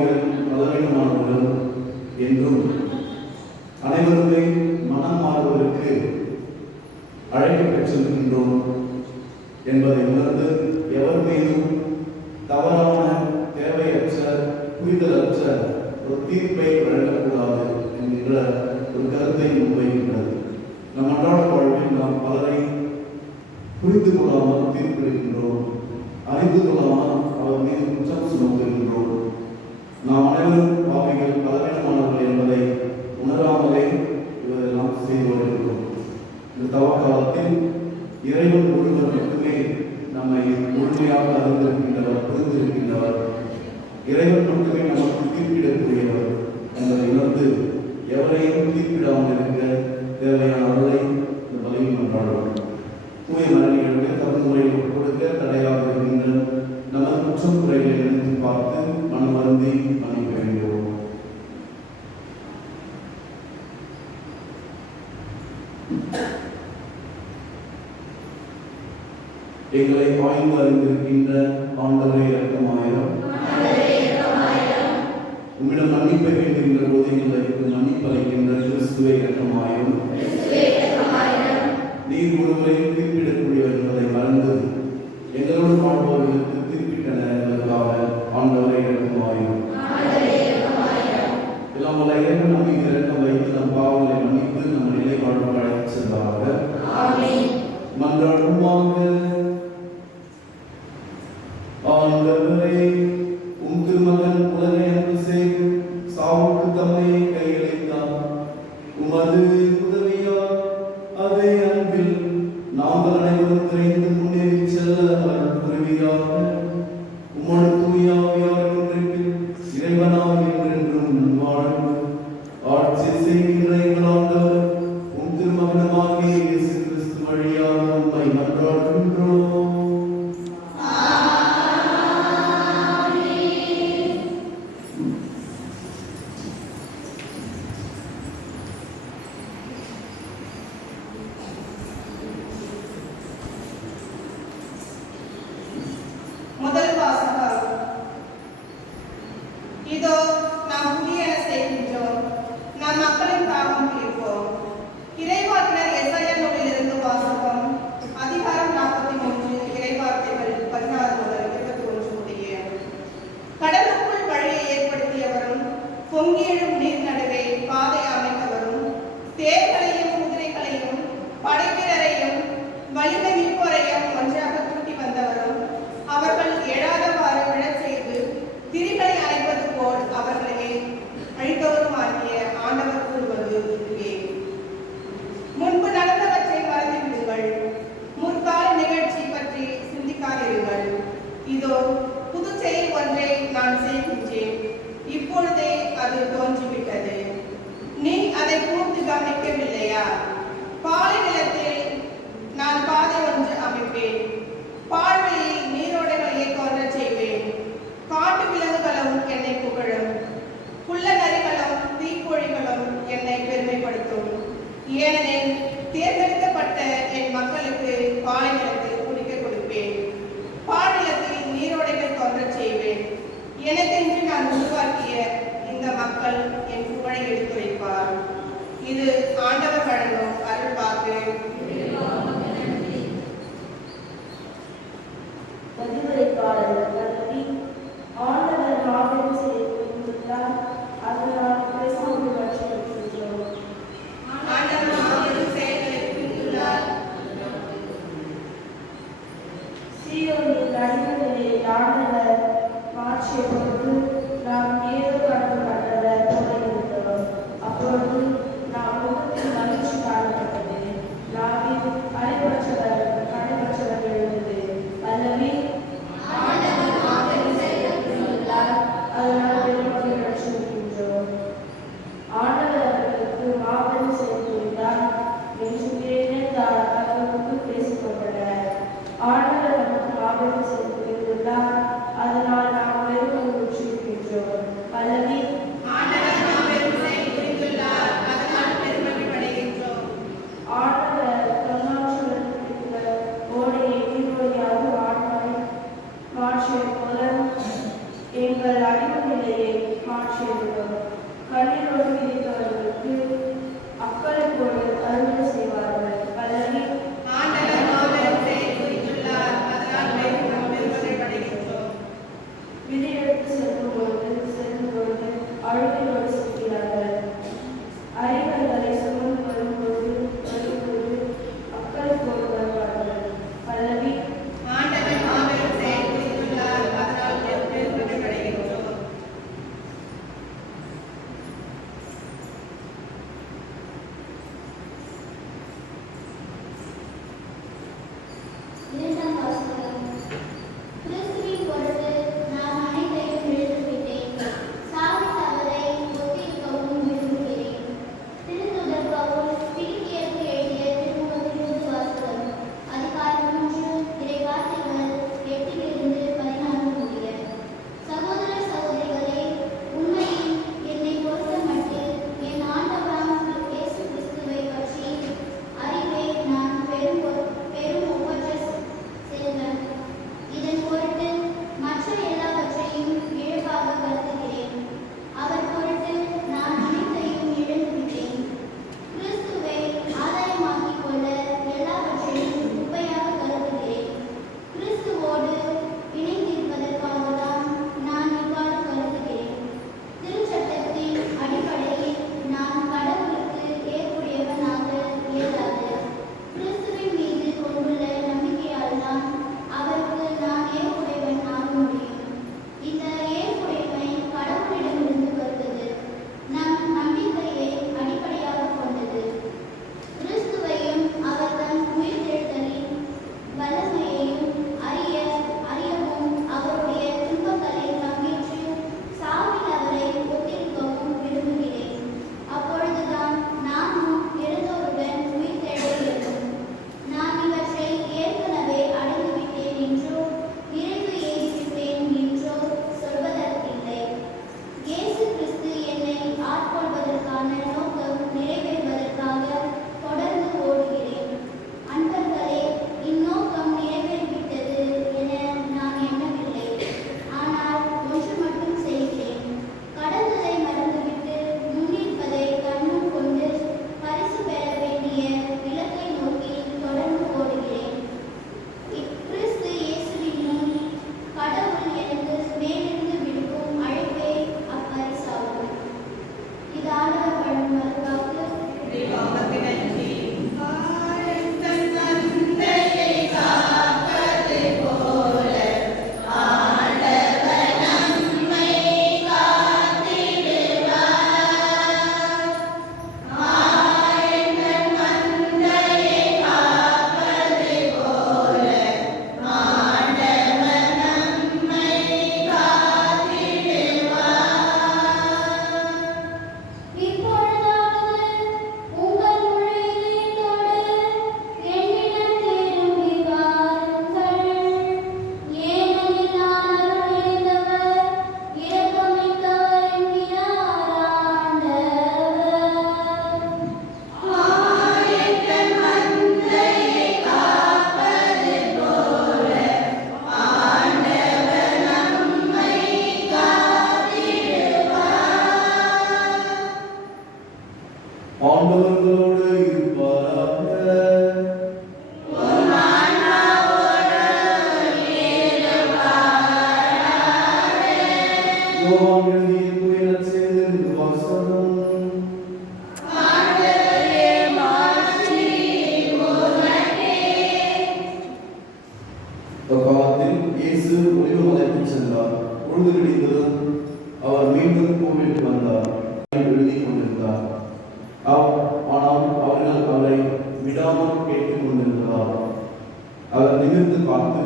பாவிகள் பலவீனமானவர்கள் என்றும் அனைவருமே மனம் மாறுவதற்கு அழைப்பு பெற்றிருக்கின்றோம் என்பதை உணர்ந்து எவர் மீதும் தவறான தேவையற்ற புரிதலற்ற ஒரு தீர்ப்பை வழங்கக்கூடாது என்கின்ற ஒரு கருத்தை முன்வைக்கின்றது. நம் அன்றாட வாழ்வில் நாம் பலரை புரிந்து கொள்ளாமல் தீர்ப்பளிக்கின்றோம், அறிந்து கொள்ளாமல் அவர் மீது குற்றம் சுமத்துகின்றோம். நாம் அனைவரும் பாவிகள் பலவீனமானவர்கள் என்பதை உணராமலே இவரெல்லாம் செய்து வருகின்றோம். இந்த தவக்காலத்தில் இறைவன் ஒருவர் மட்டுமே நம்மை முழுமையாக அறிந்திருக்கின்றவர், புரிந்திருக்கின்றவர். இறைவன் மட்டுமே நமக்கு தீர்ப்பிடக்கூடியவர் என்பதை உணர்ந்து எவரையும் தீர்ப்பிடாமல் இருக்க தேவையான அருளை இந்த பலியில் கொண்டாடுவோம். தூய மரணிகளுக்கு தலைமுறையில் கொடுக்க தடையாக இருக்கின்ற நமது குற்றம் குறைகளை நினைத்து பார்த்து மனம் வருந்தி மன்னிக்க வேண்டும். எங்களை ஆய்ந்து அறிந்திருக்கின்ற ஆண்டவரே இரக்கமாயிரம். உம்மிடம் மன்னிப்பை வேண்டுகின்ற போது எங்களுக்கு மன்னிப்பளிக்கின்ற கிறிஸ்துவை இரக்கமாயிரம். நீர் ஒருவரை தீர்ப்பிடக்கூடியவர் என்பதை மறந்து எங்களோடு வாழ்பவர்களுக்கு தீர்ப்பிட்டனர் என்பதற்காக ஆண்டவரை இரக்கமாயிரம். எல்லாம் வல்ல இறைவன் நம் மீது இரக்கம் வைத்து நம் பாவங்களை மன்னித்து நம் நிலை வாழ்வு அழைத்து செல்வாராக. மன்றாடுவோமாக. ஆண்டவரே, உம் திருமகன் உலகை அன்பு செய்து சாவுக்கு தம்மை கையளித்தார். உமது உதவியால் அதே அன்பில் நாங்கள் அனைவரும் விரைந்து முன்னேறி செல்ல அருள் புரிவீராக. உமது தூய ஆவியாரின் ஒன்றிப்பில் இறைவனாய் என்றென்றும் வாழ்ந்து ஆட்சி செய்கின்ற எங்கள் ஆண்டவர் உம் திருமகனுமாகிய இயேசு கிறிஸ்து வழியாக உம்மை மன்றாடுகின்றோம். முதல் வாசகம். இதோ நாம் புதியன செய்கின்றோம், நம் மக்களின் தாகம் தீர்ப்போம். இறைவாக்கினர் எசாயா நூலிலிருந்து வாசகம். அதிகாரம் 43, இறைவார்த்தைகள் 16 முதல் 21 முடிய. கடலுக்குள் வழியை ஏற்படுத்தியவரும் பொங்கி எழும் நீர் நடுவே பாதை அமைத்தவரும் தேர்களையும் குதிரைகளையும் படைவீரரையும் வலிமை மிக்கோரையும் ஒன்றாக கூட்டி வந்தவரும் அவர்கள் எழாதவாறு விழச் செய்து திரிகளை அழைப்பது போல் அவர்களை அழித்தவருமாகிய ஆண்டவர் கூறுவது இதுவே. முன்பு நடந்தவற்றை மறந்துவிடுங்கள், முற்கால நிகழ்ச்சி பற்றி சிந்திக்காதிருங்கள். இதோ புது செயல் ஒன்றை நான் செய்கின்றேன், இப்பொழுதே அது தோன்றிவிட்டது. நீ அதை கூர்ந்து கவனிக்கவில்லையா? பாலை நிலத்தில் நான் பாதை ஒன்று அமைப்பேன், பாழ்வெளியில் நீரோடைகளை தோன்றச் செய்வேன். காட்டு விலங்குகளும் என்னை புகழும், புல்ல நரிகளும் தீக்கோழிகளும் என்னை பெருமைப்படுத்தும். ஏனெனில் தேர்ந்தெடுக்கப்பட்ட என் மக்களுக்கு பாலை நிலத்தில் குடிக்க கொடுப்பேன், பாழ்நிலத்தில் நீரோடைகள் தோன்றச் செய்வேன். எனக்கென்று நான் உருவாக்கிய இந்த மக்கள் என் புகழை எடுத்துரைப்பார். இது ஆண்டவர் வழங்கும் அருள் வாக்கு. கண்ணீரோடு விதைத்தவர்களுக்கு அக்கறை போல அறுவடை செய்வார்கள். பல்லவி. ஆண்டவர் மாபெரும் செயல் புரிந்துள்ளார், அதனால் நாம் பெருமைப்படுகின்றோம். விதை எடுத்து செல்லும் பொழுது அழுகையோடு செல்கிறார்கள். அறிவர்களை சுமந்து வரும்போது அக்கறை போல வருவார்கள். பல்லவி. ஆண்டவர் மாபெரும் செயல் புரிந்துள்ளார், அதனால் பெருமைப்படுகின்றோம். இரண்டாம் வாசகம். கிறிஸ்துவின் பொருட்டு நான் அனைத்தையும் இழந்துவிட்டேன். சாவின் தவறை ஒத்திருக்கவும் விரும்புகிறேன். திருத்தூதர் பவுல் பிலிப்பியருக்கு எழுதிய திருமுகத்திலிருந்து வாசகம். அதிகாரம் 3 இறைவார்த்தைகள் 8 14 முடிய. சகோதர சகோதரிகளே, உண்மையில் என்னை பொறுத்தமட்டில் என் ஆண்டவராம் இயேசு கிறிஸ்துவை பற்றி அறிவே நான் பெரும் ஒப்பற்ற செல்வம். இதன் பொருட்டு மற்ற எல்லாவற்றையும் இழப்பாக கருதுகிறேன். அவர் பொருட்டு நான் அனைத்தையும் இழந்துவிட்டேன். கிறிஸ்துவை ஆதாயமாக்கிக் கொள்ள எல்லாவற்றையும் குப்பையாக கருதுகிறேன். கிறிஸ்துவோடு இணைந்திருப்பதற்காக தான் நான் இவ்வாறு கருதுகிறேன். திருச்சட்டத்தின் அடிப்படையில் நான் கடவுளுக்கு ஏற்புடையவனாக இயலாது. கிறிஸ்துவின் மீது கொண்டுள்ள நம்பிக்கையால் தான் அவருக்கு நான் ஏற்புடையவன் ஆக முடியும். இந்த ஏற்புடைமை கடவுளிடமிருந்து வருவது. நம் நம்பிக்கையை அடிப்படையாக கொண்டது. கிறிஸ்துவையும் அவர் தம் உயிர்த்தெழுதலின் வல்லமையையும் அறியவும் அவருடைய துன்பங்களை பங்கேற்று சாவில் அவரை ஒத்திருக்கவும் விரும்புகிறேன். அப்பொழுதுதான் நாமும் இறந்தோருடன் உயிர்த்தெழ இயலும். நான் இவற்றை ஏற்கனவே அடைந்துவிட்டேன் என்றோ நிறைவு எய்திவிட்டேன் என்றோ சொல்வதற்கில்லை. இயேசு கிறிஸ்து என்னை ஆட்கொள்வதற்கான நோக்கம் நிறைவேறுவதற்காக தொடர்ந்து ஓடுகிறேன். அன்பர்களே, இந்நோக்கம் நிறைவேறிவிட்டது என நான் எண்ணவில்லை. ஆனால் ஒன்று மட்டும் செய்கிறேன். கடவுளை மறந்துவிட்டு முன்னிற்பதை கண்முன் கொண்டு பரிசு பெற வேண்டிய இலக்கை நோக்கி தொடர்ந்து ஓடுகிறேன். கிறிஸ்து இயேசுவின் முன் கடவுள் எனக்கு மேலிருந்து விடுக்கும் அழைப்பே அப்பரிசாகும். இது ஆண்டவர் வழங்கும் நல்வாக்கு. இறைவாவுக்கு நன்றி. ஆரன் தன் தந்தையை காப்பது போல ஆண்டவர் நம்மை காத்திடுவார். ஆரன் தன் தந்தையை காப்பது போல ஆண்டவர் நம்மை காத்திடுவார். இப்பொழுதாவது உங்கள் முழு இதயத்தோடு என்னிடம் திரும்பி வாருங்கள். ஏனெனில் நான் அருளிருந்தவர், இரக்கமிக்கவர் என்கிறார் ஆண்டவர். ஆயன் தன் மந்தையை காப்பது போல ஆண்டவர் நம்மை காத்திடுவார். ஆண்டவர்களோடு இருப்பாராக. உம் ஆன்மாவோடும் இருப்பாராக. யோவான் எழுதிய தூய நற்செய்தியிலிருந்து வாசகம். ஆண்டவரே, மாட்சி உமக்கே. அக்காலத்தில் இயேசு ஒலிவ மலைக்கு சென்றார். பொழுது விடிந்ததும் அவர் மீண்டும் கோவிலுக்கு வந்தார். எழுதிக் கொண்டிருந்தார். ஆனால் அவர்கள் அவரை விடாமல் கேட்டுக் கொண்டிருந்தார். அவர் நிமிர்ந்து பார்த்து,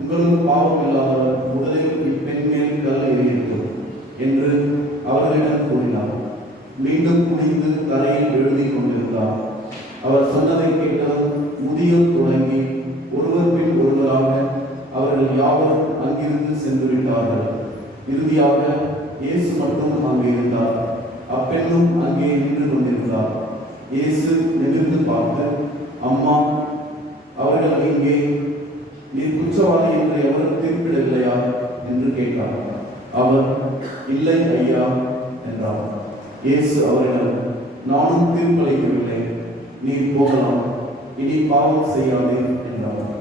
உங்களுக்கு பாவம் இல்லாதவர் முதலில் இப்பெண் மேல் கல் எறியட்டும் என்று அவர்களிடம் கூறினார். மீண்டும் குனிந்து கரையில் எழுதிக் கொண்டிருந்தார். அவர் சொன்னதை கேட்டதும் முதியோர் தொடங்கி ஒருவர் பின் ஒருவராக அவர்கள் யாவரும் அங்கிருந்து சென்று விட்டார்கள். இறுதியாக இயேசு மட்டும் அங்கே இருந்தார். அப்பெண்ணும் அங்கே நின்று கொண்டிருந்தார். இயேசு நிமிர்ந்து பார்த்து, அம்மா, அவர்கள் இங்கே, நீர் குற்றவாளி என்று எவரும் தீர்ப்பிடவில்லையா என்று கேட்டார். அவர், இல்லை ஐயா என்றார். இயேசு அவரிடம், நானும் தீர்ப்பளிக்கவில்லை, நீ போகலாம், இனி பாவம் செய்யாதே என்றார்.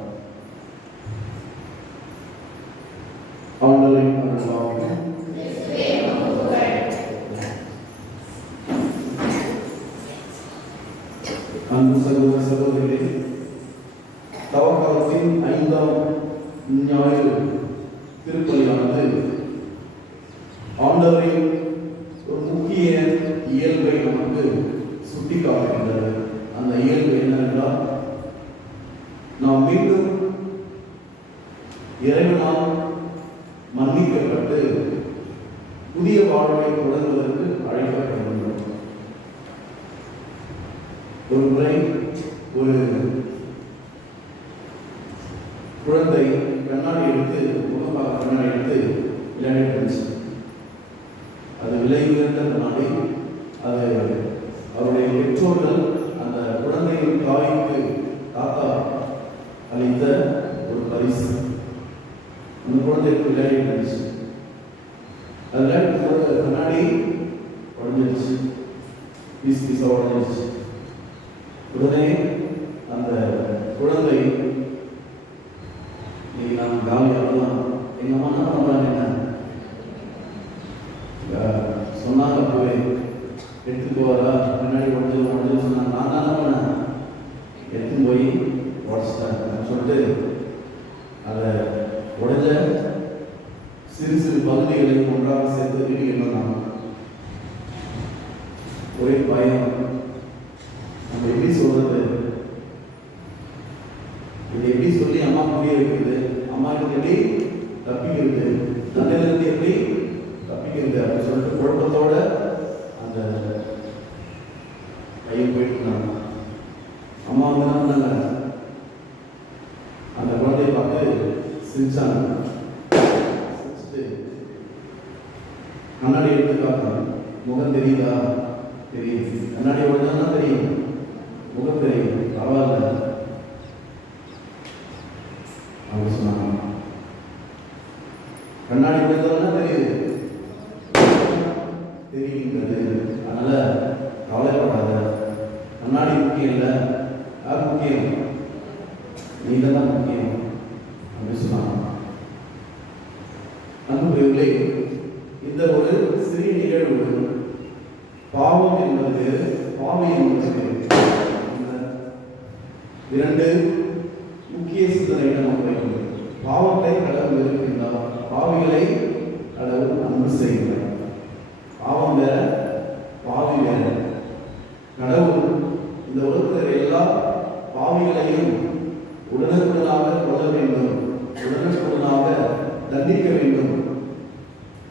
ஆண்டவரின் அருள்வாக்கு. அன்பு சகோதர சகோதரிகளே, தவக்காலத்தின் 5ஆம் ஞாயிறு திருப்பலியானது ஆண்டவரின் ஒரு முக்கிய இயல்பை நமக்கு சுட்டிக்காட்டுகின்றது. அந்த இயல்பு என்னவென்றால், நாம் மீண்டும் இறைவனால் மன்னிக்கப்பட்டு புதிய வாழ்வை தொடங்குவதற்கு அழைக்கப்படுகின்றோம். ஒரு முறை ஒரு குழந்தை கண்ணாடி எடுத்து, முகமாக கண்ணாடி எடுத்து விளையாடிட்டு, அது விலை உயர்ந்த கண்ணாடி. அது அவருடைய பெற்றோர்கள் அந்த குழந்தையின் தாய்க்கு தாத்தா அளித்த ஒரு பரிசு. அந்த குழந்தைக்கு விளையாடிட்டு அது விளையாட்டு கண்ணாடி உடஞ்சிருச்சு, பீஸ் பீஸாக உடஞ்சிருச்சு. உடனே அந்த குழந்தை, நீ நான் காலியாகலாம், எங்கள் அம்மா என்ன பண்ணுறாங்க, என்ன சொன்னாங்க, போய் எடுத்து போவாரா, முன்னாடி உடஞ்சு சொன்னாங்க. நான் தானே பண்ணேன், எடுத்து போய் உடச்சிட்டேன் சொல்லிட்டு அதை உடஞ்ச சிறு சிறு பகுதிகளை ஒன்றாக சேர்த்து வீடியோ பண்ணாங்க. ஒரே பயம், நம்ம எப்படி சொல்றது, இதை எப்படி சொல்லி அம்மா புரிய வைக்கிறது, அம்மாவுக்கு எப்படி தப்பிக்கிறது, தந்தையிலிருந்து எப்படி தப்பிக்கிறது அப்படின்னு சொல்லிட்டு குழப்பத்தோட அந்த பையன் போயிட்டு இருந்தாங்க. அம்மா வந்து என்ன பண்ணாங்க, அந்த குழந்தைய பார்த்து சிரிச்சாங்க. சிரிச்சுட்டு கண்ணாடி எடுத்து பார்த்தாங்க. முகம் தெரியுதா? தெரியுது. கண்ணாடி உடனே தெரியும், முகம் தெரியும், பரவாயில்ல அவங்க சொன்னாங்க. கண்ணாடி உடைந்தவனா தெரியுது, தெரியுங்கிறது, அதனால கவலைப்படாத, கண்ணாடி முக்கியம் இல்லை, யார் முக்கியம், நீங்க தான் முக்கியம் அப்படின்னு சொன்னாங்க. அன்புக்குரியவர்களே, இந்த ஒரு சிறிய நிகழ்வு, பாவம் என்பது பாவி என்பது இரண்டு முக்கிய சிந்தனைகளை நாம் வைக்கிறோம். பாவத்தை கடவுள் இருக்கின்றார், பாவிகளை கடவுள் அன்பு செய்கிறார். பாவம் வேற, பாவி வேற. கடவுள் இந்த உலகத்தில் எல்லா பாவிகளையும் உடனுக்குடனாக கொள்ள வேண்டும், உடனுக்குடனாக தண்டிக்க வேண்டும்,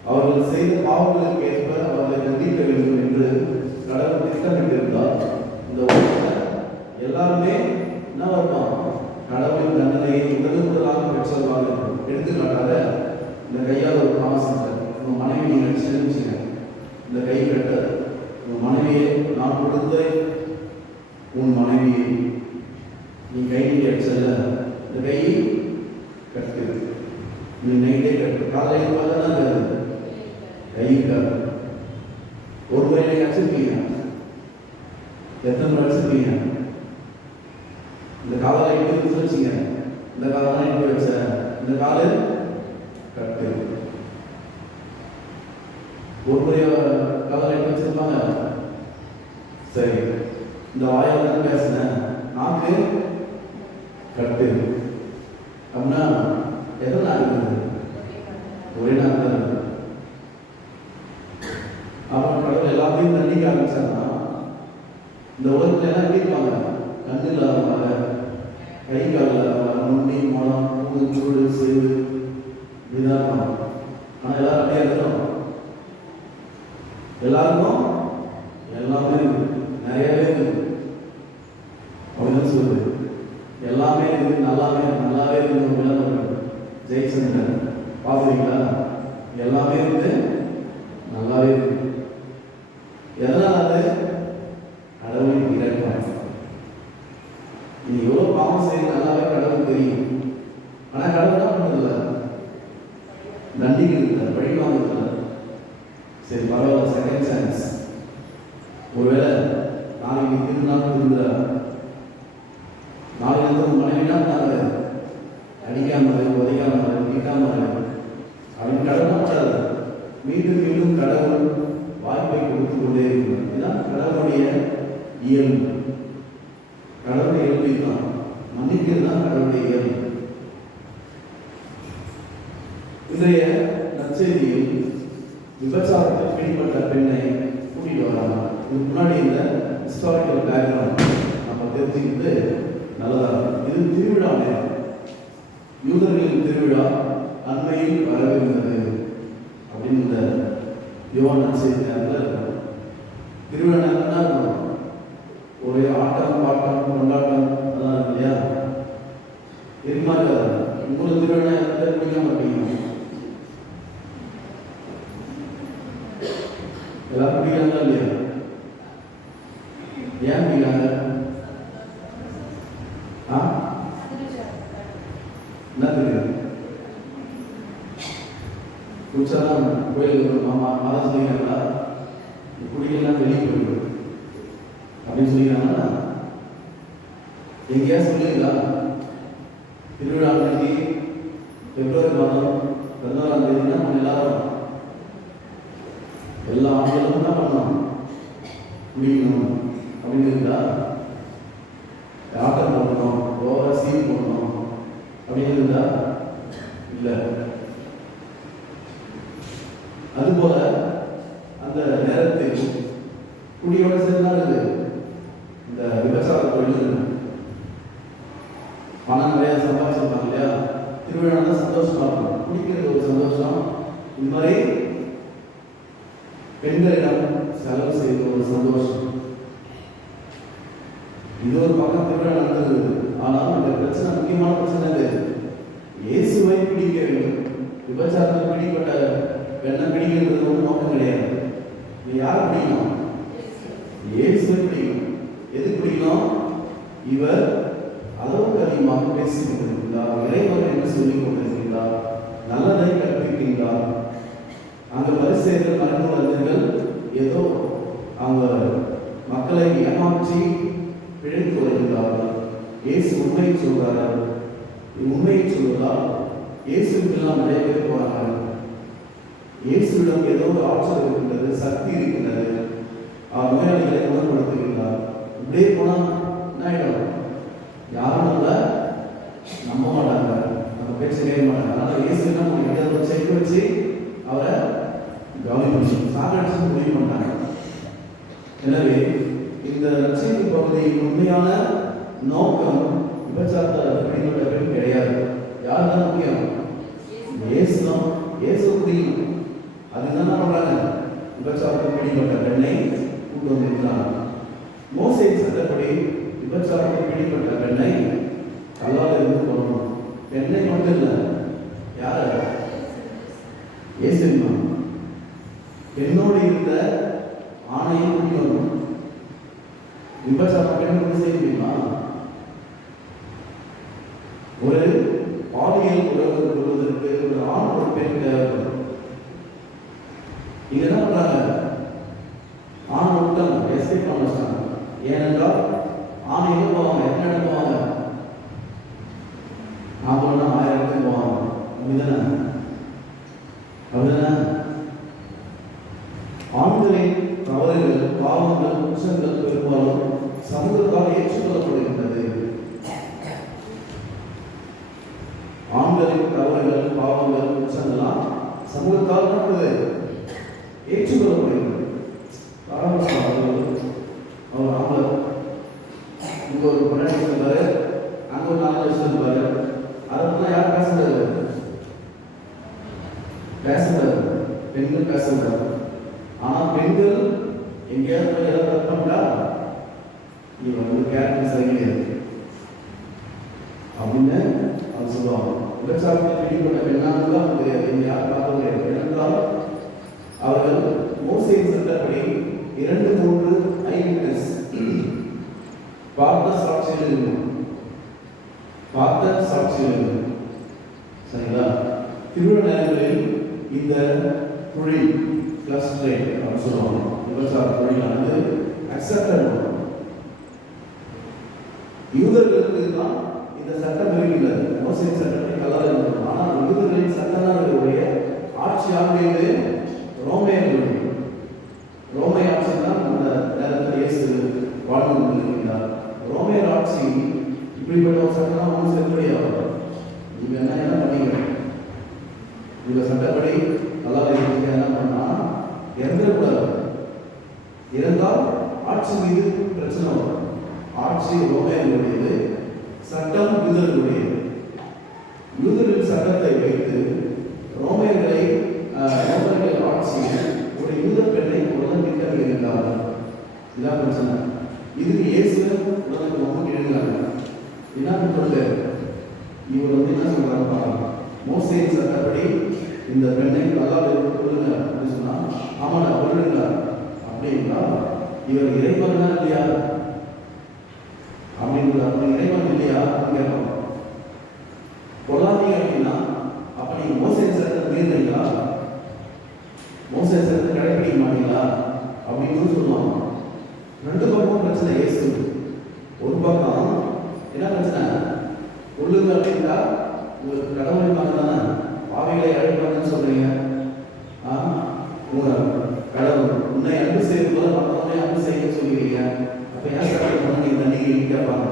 அவர்கள் செய்த பாவங்களுக்கு ஏற்ப அவர்களை தண்டிக்க வேண்டும் என்று கடவுள் திட்டமிட்டிருந்தார். இந்த உலகத்தில் எல்லாருமே என்ன வருவான், கடவுளின் தண்டனையை உடனுக்குடனாக பெற்றவர்கள். எடுத்துக்காட்டாக இந்த கையால் ஒரு பாவம் செஞ்சார், உங்கள் மனைவி நீங்கள் செஞ்சுங்க, இந்த கை கட்ட உன் மனைவியை நான் கொடுத்த உன் மனைவியை நீ கை நீட்டி அடிச்சல, இந்த கை கட்டு, நீ நைட்டே கட்டு, காலையில் பார்த்தா கை கட்டு. ஒரு வயலை அடிச்சிருப்பீங்க, எத்தனை முறை அடிச்சிருப்பீங்க? இந்த காலை எப்படி வச்சுங்க, இந்த காலெல்லாம் எப்படி வச்ச, இந்த காலை கட்டு. ஒரு முறை காலை எப்படி வச்சிருப்பாங்க? சரி, இந்த வாயால் தான் பேசினேன், நாக்கு கட்டு அப்படின்னா எத்தனை நாள் இருக்குது? ஒரே நாள் தான் இருக்குது. அப்புறம் கடவுள் எல்லாத்தையும் தண்டிக்க ஆரம்பிச்சாங்கன்னா இந்த உலகத்துல எல்லாம் எப்படி இருப்பாங்க? கண்ணு இல்லாதவங்க, கை கால் இல்லாதவங்க, நுண்ணி மலம் பூ சூடு செய்து இதுதான். ஆனால் எல்லாரும் அப்படியே இருக்கிறோம், எல்லாருக்கும் எல்லாமே இருக்குது, நிறையவே இருக்குது அப்படின்னு சொல்லுது. எல்லாமே இருக்குது, நல்லாவே இருக்குது. ஜெயிச்சந்திரன் பார்க்குறீங்களா? எல்லாமே இருக்குது, நல்லாவே இருக்குது. எதனால் அது? கடவுளின் இரக்கம். நீ எவ்வளோ பாவம் செய்ய நல்லாவே கடவுள் தெரியும். ஆனால் கடவுள் என்ன பண்ணுறதில்ல, தண்டிக்கிறது இல்லை, வழி வாங்குறதில்ல. சரி பரவாயில்ல, செகண்ட் சான்ஸ் ஒருவேளை நாளைக்கு திருநாள் திருந்தார், நாளைக்கு வந்து மனைவினா நாங்கள் அடிக்காம உதைக்காம நீட்டாம அப்படின்னு கடமைச்சாரு. மீண்டும் மீண்டும் கடவுள் வாய்ப்பை கொடுத்து கொண்டே இருக்கிறார். இதுதான் கடவுளுடைய இயல்பு. கடவுளுடைய இயல்பு தான் மன்னிக்கிறது தான் கடவுளுடைய இயல்பு. இன்றைய நற்செய்தியில் விபச்சாரத்தில் பிடிப்பட்ட பெண்ணை கூட்டிட்டு வராங்க. இதுக்கு முன்னாடி இந்த ஹிஸ்டாரிக்கல் பேக்ரவுண்ட் நம்ம தெரிஞ்சுக்கிட்டு நல்லதா. இது திருவிழா நேரம், யூதர்களின் திருவிழா அண்மையில் வரவிருந்தது அப்படின்னு இந்த யோவான் நற்செய்தி நேரத்தில் இருக்கும். திருவிழா நேரம்னா இருக்கும், ஒரே ஆட்டம் பாட்டம் கொண்டாட்டம் அதெல்லாம் இருக்கு இல்லையா? இருக்குமா இருக்காது? உங்களுக்கு திருவிழா நேரத்தில் பிடிக்காம இருப்பீங்க, எல்லாரும் பிடிக்காங்களா இல்லையா? ஏன் பிடிக்காங்க? என்ன தெரியுது? குடிச்சாதான் கோயிலுக்கு மாமா மாதம் சொல்லிக்கிறாங்களா? குடிக்கலாம் வெளியே போயிடும் அப்படின்னு சொல்லிக்கிறாங்களா? எங்கேயா சொல்லிங்களா? திருவிழா அன்னைக்கு பிப்ரவரி மாதம் 11ஆம் தேதினா நம்ம எல்லாரும் எல்லா ஆண்களும் தான் பண்ணணும், குடிக்கணும் அப்படின்னு இருந்தா ஆட்டம் போடணும், ஓவரா சீன் போடணும் அப்படின்னு இருந்தா இல்லை. அதுபோல அந்த நேரத்தில் குடியோட சேர்ந்தாலும் இந்த விபச்சார தொழில் பணம் நிறைய சம்பாதிச்சிருப்பாங்க இல்லையா? திருவிழா தான் சந்தோஷமா இருக்கும், குடிக்கிறது ஒரு சந்தோஷம். இந்த மாதிரி பெண்களிடம் செலவு செய்வது ஒரு சந்தோஷம். இது ஒரு பக்கம் திருவிழா நடந்தது. ஆனால் இந்த பிரச்சனை, முக்கியமான பிரச்சனை இது. இயேசுவை பிடிக்க வேண்டும். விபச்சாரத்தில் பிடிப்பட்ட பெண்ணை பிடிக்கிறது ஒரு நோக்கம் கிடையாது. நீ யாரை பிடிக்கணும்? இயேசுவை பிடிக்கணும். எது பிடிக்கணும்? இவர் அளவுக்கு அதிகமாக பேசிக் கொண்டிருக்கிறார், இறைவன் என்று சொல்லிக் கொண்டிருக்கிறார், நல்லதை கற்பிக்கின்றார். அந்த பரிசேயர்கள் மறைமுகர்கள் ஏதோ அவங்க மக்களை ஏமாற்றி பிழைத்து வருகிறார்கள். இயேசு உண்மையை சொல்கிறார்கள். உண்மையை சொல்வதால் இயேசுக்கெல்லாம் நிறைய பேர் போறாங்க. இயேசுவிடம் ஏதோ ஒரு ஆற்றல் இருக்கின்றது, சக்தி இருக்கின்றது. அவர் நோயாளிகளை குணப்படுத்துகின்றார். இப்படியே போனால் என்ன ஆயிடும்? யாரும் நம்ம நம்ப மாட்டாங்க, நம்ம பேச்சு கேட்க மாட்டாங்க. அதனால இயேசு என்ன செக் வச்சு அவரை கவனிச்சு சாகடிச்சு முடிவு பண்ணாங்க. எனவே இந்த நற்செய்தி பகுதியின் உண்மையான நோக்கம் விபச்சாரத்தை பிடிபட்ட பெண் கிடையாது. யார் தான் முக்கியம்? இயேசு தான். இயேசு புரியணும். அதுதான் என்ன பண்றாங்க? விபச்சாரத்தை பிடிபட்ட பெண்ணை கூட்டு வந்திருக்கிறாங்க. மோசே சட்டப்படி விபச்சாரத்தை பிடிபட்ட பெண்ணை கல்லால் இருந்து போடணும். பெண்ணை மட்டும் இல்லை, யார? இயேசு பெண்ணோடு இருந்த ஆணையை கூட்டி வரணும். விபச்சாரம் பெண்ணோடு செய்ய முடியுமா? ஒரு பாலியல் உறவு கொள்வதற்கு ஒரு ஆண் ஒரு பெண் தேவைப்படும். இங்க என்ன பண்றாங்க? ஆண் விட்டாங்க, எஸ்கேப் பண்ண வச்சாங்க. ஏனென்றால் ஆண் எங்க போவாங்க? என்ன இடம் போவாங்க? நாம 1000 இடத்துக்கு போவாங்க. அப்படிதானே? அப்படிதானே? ஆண்களின் தவறுகள், பாவங்கள், குற்றங்கள் பெரும்பாலும் சமூகத்தால் ஏற்றுக்கொள்ளப்படுகின்றது. ஆண்களின் தவறுகள், பாவங்கள், குற்றங்கள்லாம் சமூகத்தால் நடந்தது ஏற்றுக்கொள்ளப்படுகிறது. அவர் ஆம்பளை இங்க ஒரு 12 வருஷம் இருப்பாரு, அங்க ஒரு 4 வருஷம் இருப்பாரு. அதெல்லாம் யார் பேசுறாரு? பேசுறாரு, பெண்கள் பேசுறாரு. ஆனா பெண்கள் எங்கேயாவது போய் ஏதாவது தப்பா நீ வந்து கேரக்டர் சரியில்லை அப்படின்னு அவங்க சொல்லுவாங்க. விபச்சாரத்தில் பிடிப்பட்ட பெண்ணாக தான் தெரியாது, இங்க யாரும் பார்க்க முடியாது. ஏனென்றால் அவர்கள் மோசேயின் சட்டப்படி 2-3 ஐவிட்னஸ் பார்த்த சாட்சிகள் இருக்கும். பார்த்த சாட்சிகள் இருக்கும். சரிங்களா? திருவிழா நேரங்களில் இந்த தொழில் கிளஸ்டரேட் அப்படின்னு சொல்லுவாங்க. விபச்சார தொழிலானது அக்செப்டட். யூதர்களுக்கு தான் இந்த சட்டம் இருக்கின்றது, மோசேயின் சட்டத்தை கல்லால் இருந்தது. ஆனால் யூதர்களின் சட்டங்களுடைய ஆட்சி ஆளுடையது ரோமையர்களுடைய. ரோமைய ஆட்சி தான் அந்த நேரத்தில் இயேசு வாழ்ந்து கொண்டிருக்கிறார். ரோமையர் ஆட்சி இப்படிப்பட்ட ஒரு சட்டம் ஒன்றும் செல்லுபடியாகும். நீங்க என்ன பண்ணீங்க? இந்த சட்டப்படி கல்லால் இருக்க என்ன பண்ணா இறந்துடக்கூடாது. இறந்தால் ஆட்சி மீது பிரச்சனை வரும். ஆட்சி ரோமையர்களுடையது, சட்டம் யூதர்களுடையது. யூதர்கள் சட்டத்தை வைத்து ரோமையர்களை ரோமையர்கள் ஆட்சி ஒரு யூத பெண்ணை உலகம் திட்டம் இருந்தார்கள். இதான் பிரச்சனை. இதுக்கு இயேசு உலகத்துக்கு ரொம்ப எழுதுறாங்க. என்ன சொல்ல இவர் என்ன சொல்றாங்க பாருங்க. மோசேயின் சட்டப்படி இந்த பெண்ணை கல்லால் கொள்ளுங்க அப்படின்னு சொன்னா ஆமாடா கொள்ளுங்க அப்படின்னா இவர் இறைவன் தான் இல்லையா அப்படின்னு இறைவன் இல்லையா அப்படின்னு கேட்பாங்க. கொள்ளாதீங்க அப்படின்னா அப்ப நீங்க மோசேயின் சட்டத்தை மீறினீங்களா, மோசேயின் சட்டத்தை கடைபிடிக்க மாட்டீங்களா அப்படின்னு சொல்லுவாங்க. ரெண்டு பக்கமும் பிரச்சனை. இயேசு ஒரு பக்கம் என்ன பிரச்சனை, கொள்ளுங்க அப்படின்னா உங்களுக்கு கடவுளை தானே பாவிகளை அழைப்பாங்கன்னு சொல்றீங்க. உங்க கடவுள் உன்னை அன்பு செய்யும் போது மற்றவங்களை அன்பு செய்ய சொல்லுவீங்க. அப்ப ஏன் சட்டம் பண்ணி தண்ணியை கேட்பாங்க.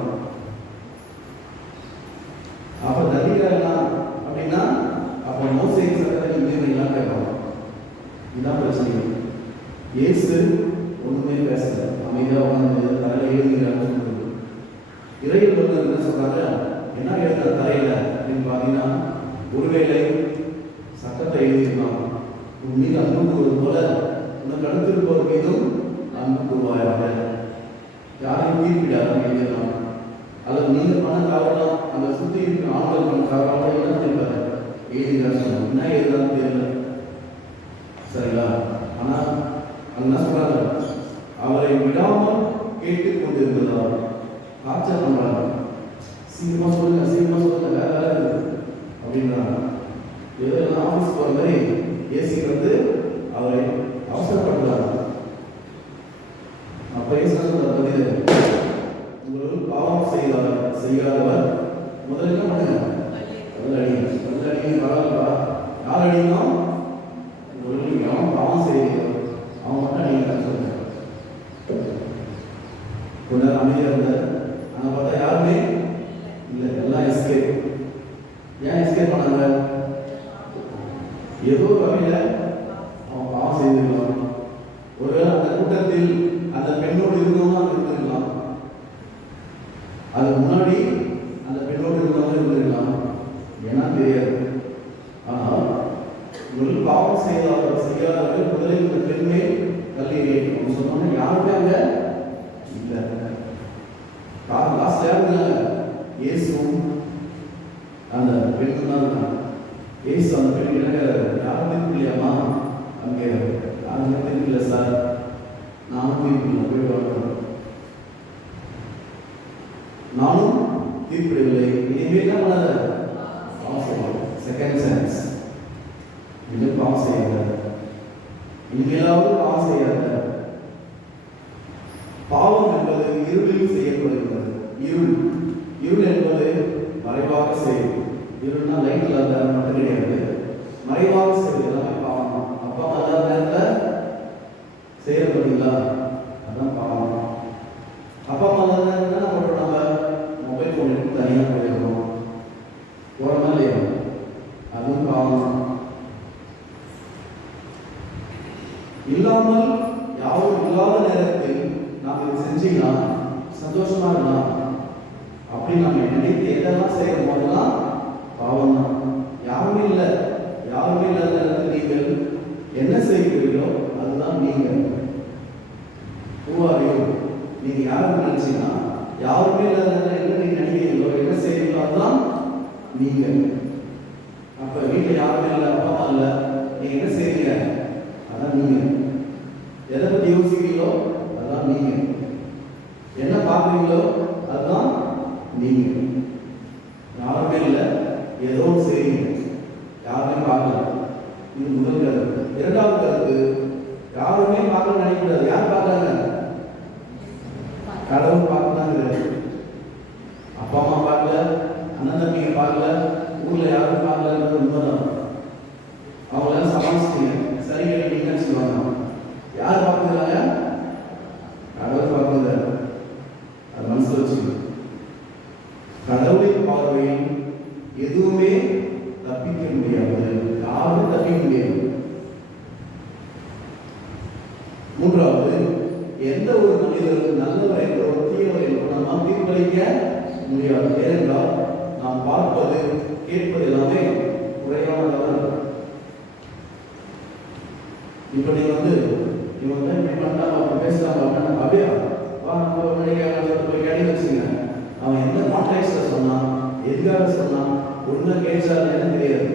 அப்ப தண்டிக்கலாம் அப்படின்னா அப்ப மோசேயின் சட்டத்தை மீறினீங்களா கேட்பாங்க. இதுதான் பிரச்சனை. இயேசு ஒண்ணுமே பேசல, அமைதியாக உட்காந்து தரையில எழுதுகிறான்னு சொல்றது. இறையில் வந்து என்ன சொல்றாங்க, என்ன எழுதுற தரையில அப்படின்னு பார்த்தீங்கன்னா ஒருவேளை சட்டத்தை எழுதிக்கலாம். உன் மீது அன்பு கூறுவது போல உனக்கு அடுத்திருப்பவர் மீதும் அன்பு கூறுவாயாக. யாரையும் தீர்ப்பிடாத எழுதலாம். அல்லது நீங்கள் பண்ண தவறலாம், அந்த சுற்றி இருக்கிற ஆண்கள் பண்ண தவறாக என்ன தெரியாது எழுதிதான் சொல்லணும். என்ன எழுதான்னு தெரியல, சரிங்களா? ஆனால் என்ன சொல்றாங்க, அவரை விடாமல் கேட்டுக் கொண்டிருந்ததால் ஆச்சரிய பண்றாங்க. சீக்கிரமா சொல்லுங்க, சீக்கிரமா சொல்லுங்க, வேற வேலை இருக்குது அப்படின்றாங்க. ஏதோ ஆஃபீஸ் போற மாதிரி ஏசி வந்து அவரை அவசரப்படுறாங்க. அப்ப ஏசி சொல்றாரு, உங்களுக்கு பாவம் செய்யாதவர் முதல்ல என்ன பண்ணுங்க, அடிங்க பரவாயில்லா. யார் அடிக்கணும்? உங்களுக்கு அவன் பாவம் செய்யணும், அவன் மட்டும் அடிக்கிறான்னு சொல்லுங்க. கொஞ்ச நேரம் அமைதியா இருந்தார். அங்க பார்த்தா யாருமே இல்லை, எல்லாம் எஸ்கேப். ஏன் எஸ்கேப் பண்ணாங்க? ஏதோ வகையில அவன் பாவம் செய்திருக்கலாம். ஒருவேளை அந்த கூட்டத்தில் அந்த பெண்ணோடு இருந்தவங்க அங்க இருந்திருக்கலாம், அதுக்கு முன்னாடி அந்த பெண்ணோடு இருந்தவங்க இருந்திருக்கலாம், ஏன்னா தெரியாது. ஆனால் இவர்கள் பாவம் செய்யாதவர்கள் முதலில் இந்த பெண்ணை கல்லீரை சொன்னோம்னா யாருமே அங்க இல்லை. லாஸ்ட் யாருங்க? இயேசுவும் அந்த பெண்ணும் தான் இருக்காங்க. இயேசு அந்த பெண் யாரும் தீர்ப்பு இல்லையாமா? அங்கே யாருமே தீர்ப்பு இல்லை சார், நானும் தீர்ப்பு இல்லை, போய் நானும் தீர்ப்பிடவில்லை, இனிமே என்ன பண்ணாத பாவம் செய்யலாம். செகண்ட் சான்ஸ், இன்னும் பாவம் செய்யாத, இனிமேலாவது பாவம் செய்யாத. பாவம் என்பது இருளில் செய்யப்படுகிறது. இருள் என்பது மறைவாக செய்யும். இருள்னா லைட் இல்லாத மட்டும் கிடையாது, மறைவாக செய்வது எல்லாமே பாவம். அப்பா அம்மா நேரத்தில் செய்யப்படுங்களா, அதான் பாவம். அப்பா அம்மா நேரத்தில் நம்ம மொபைல் ஃபோன் எடுத்து தனியாக போயிடுறோம், போகிறோமா இல்லையா, அதுவும் பாவம். இல்லாமல் யாரும் இல்லாத நேரத்தில் நாம் இதை செஞ்சீங்கன்னா சந்தோஷமா இருக்கலாம் அப்படி நம்ம நினைத்து எதெல்லாம் செய்யற போதெல்லாம் பாவம் தான். யாருமே இல்லை, யாருமே இல்லாத நேரத்தில் நீங்கள் என்ன செய்கிறீர்களோ அதுதான் நீங்கள். நீங்க யாரும் நினைச்சீங்கன்னா யாருமே இல்லாத நேரத்தில் என்ன நீங்க நினைக்கிறீங்களோ என்ன செய்கிறீங்களோ அதுதான் நீங்கள். அப்ப வீட்டில் யாருமே இல்லை, அப்பா அம்மா இல்லை, நீங்க என்ன செய்றீங்க அதான் நீங்க. எதை பத்தி யோசிக்கிறீங்களோ அதான் நீங்க. என்ன பார்க்குறீங்களோ அதுதான் நீங்க. யாருமே இல்லை, ஏதோ செய்யுங்க, யாருமே பார்க்கல. இது முதல் கருத்து. இரண்டாவது கருத்து, யாருமே பார்க்க நினைக்கூடாது. யார் பார்க்கறாங்க? மூன்றாவது, எந்த ஒரு மனிதரும் நல்லவர் என்றோ தீயவர் என்றோ நாம் தீர்ப்பளிக்க முடியாது. ஏனென்றால் நாம் பார்ப்பது கேட்பது எல்லாமே குறைவானதாக. இப்ப நீங்க இவங்க இப்படி பண்ணாம அப்படி பேசலாம் அப்படியே போய் கேள்வி வச்சுங்க. அவன் எந்த கான்டெக்ட்ல சொன்னான், எதுக்காக சொன்னான், ஒழுங்கா கேட்டாருன்னு தெரியாது.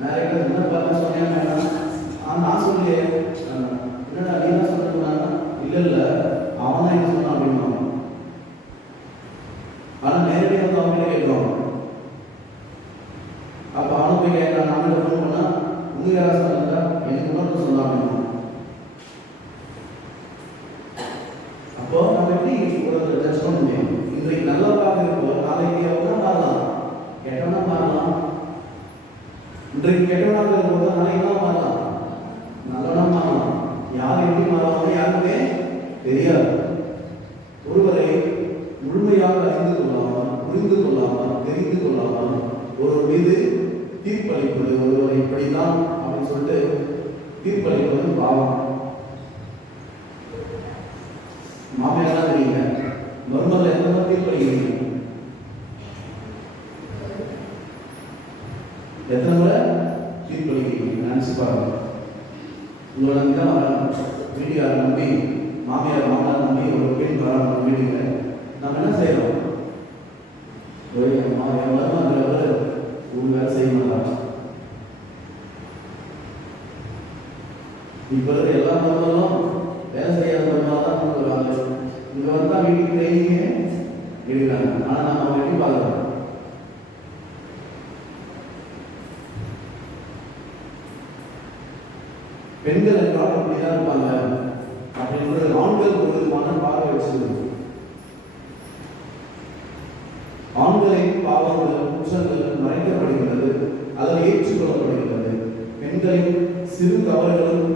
நிறைய பேர் என்ன பார்த்து சொன்னேன், நான் சொல்லியே என்னடா நீ தான் சொன்னா, இல்ல அவன் தான் என்ன சொன்னான் அப்படின்னா. ஆனா நேரடியாக வந்து அவங்களே கேட்குவாங்க. அப்ப அவனை போய் கேட்கறான், அவன்கிட்ட ஃபோன் பண்ணா உங்க யாரா சொன்னா எனக்கு உணர்ந்து சொன்னா அப்படின்னா. அப்போ நம்ம எப்படி ஒரு ஜட்ஜ் பண்ண முடியும்? இன்றைக்கு நல்லவராக இருப்போம், நாளைக்கு எவ்வளோ மாறலாம், கெட்டவனா மாறலாம். இன்றைக்கு கெட்டவனாக இருக்கும்போது நாளைக்கு தான் மாறலாம், நல்லவனா மாறலாம். யார் எப்படி மாறுவாங்க யாருமே தெரியாது. ஒருவரை முழுமையாக அறிந்து கொள்ளாமல், புரிந்து கொள்ளாமல், தெரிந்து கொள்ளாமல் ஒரு மீது தீர்ப்பளிப்பது, ஒருவரை இப்படிதான் அப்படின்னு சொல்லிட்டு தீர்ப்பளிப்பது பாவம். மாமியார் தெரியுங்க, மருமகள் எந்த மாதிரி தீர்ப்பளிக்கிறீங்க? எத்தனை முறை தீர்ப்பளிக்கிறீங்க நினைச்சு பாருங்க. உங்களை நம்பி தான் வராங்க, வீட்டுக்கார நம்பி, மாமியார் மாமனார் நம்பி ஒரு பெண் வராங்க வீட்டுக்கு. நம்ம என்ன செய்யறோம்? வேலை செய்ய மாட்டாங்க. இப்ப இருக்க எல்லா மருமகளும் வேலை செய்யாத மருமகள் தான் கொடுக்குறாங்க. இங்க வந்தா வீட்டுக்கு ட்ரைனிங்க எடுக்கிறாங்க. ஆனா நம்ம வெட்டி பார்க்கிறோம். பெண்கள் என்றால் அப்படிதான் இருப்பாங்க அப்படின்றது ஆண்கள் ஒரு விதமான பார்வை வச்சிருக்கு. ஆண்களின் பாவங்கள் குற்றங்கள் மறைக்கப்படுகிறது, அதில் ஏற்றுக்கொள்ளப்படுகிறது. பெண்களின் சிறு தவறுகளும்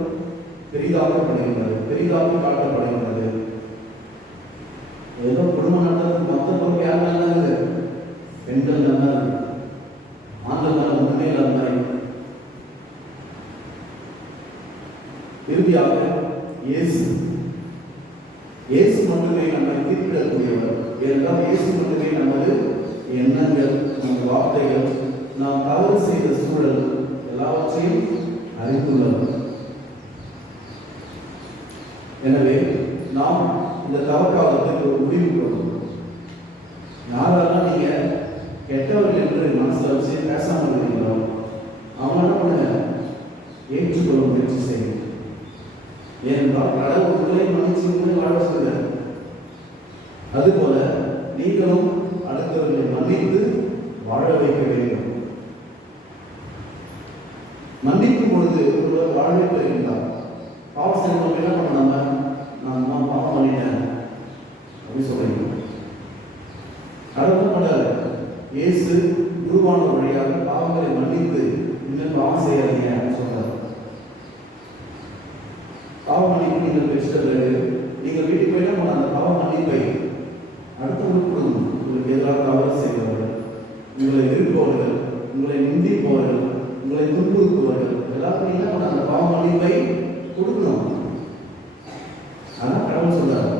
பெரிதாக்கப்படுகிறது, பெரிதாக்க காட்டப்படுகிறது. ஏதோ குடும்ப நடத்துறது மொத்த பொறுப்பு யார் நல்லது? பெண்கள் நல்லது, ஆண்கள் நல்ல முன்னே நல்ல. இறுதியாக இயேசு மட்டுமே நம்மை தீர்ப்பிடக்கூடியவர். ஏனென்றால் இயேசு மட்டுமே நமது எண்ணங்கள், நம் வார்த்தைகள், நாம் தவறு செய்த சூழல் எல்லாவற்றையும் அறிந்துள்ளவர். எனவே நாம் இந்த தவக்காலத்துக்கு ஒரு முடிவு கொள்ளும். யாரெல்லாம் நீங்க கெட்டவர்கள் என்று மனசில் வச்சு பேசாமல் இருக்கிறீங்களோ அவங்க என்ன பண்ணுங்க, ஏற்றுக்கொள்ள முயற்சி செய்யும். ஏனென்றால் கடவுள் உங்களை மன்னிச்சு வாழ சொல்கிறார். அதுபோல நீங்களும் அடுத்தவர்களை மன்னித்து வாழ வைக்க வேண்டும். மன்னிக்கும் பொழுது ஒருவர் வாழவே பெறுகிறார். பாவம் செய்யணும் என்ன பண்ணாம நான் பாவம் பண்ணிட்டேன் அப்படின்னு சொல்றீங்க. கடவுள் பண்ணாரு, இயேசு குருவான வழியாக பாவங்களை மன்னித்து இன்னும் பாவம் செய்யாதீங்க சொல்றாரு. பாவ மன்னிப்பு நீங்கள் பெற்றது, நீங்கள் வீட்டுக்கு போயிட்டா போன அந்த பாவ மன்னிப்பை அடுத்தவங்களுக்கு கொடுக்கணும். உங்களுக்கு எதிராக தவறு செய்தவர்கள், உங்களை இருப்பவர்கள், உங்களை நிந்திப்பவர்கள், உங்களை துன்புறுத்துவர்கள் எல்லாருக்கும் என்ன பண்ண அந்த பாவ மன்னிப்பை கொடுக்கணும். அதான் கடவுள் சொல்றாரு,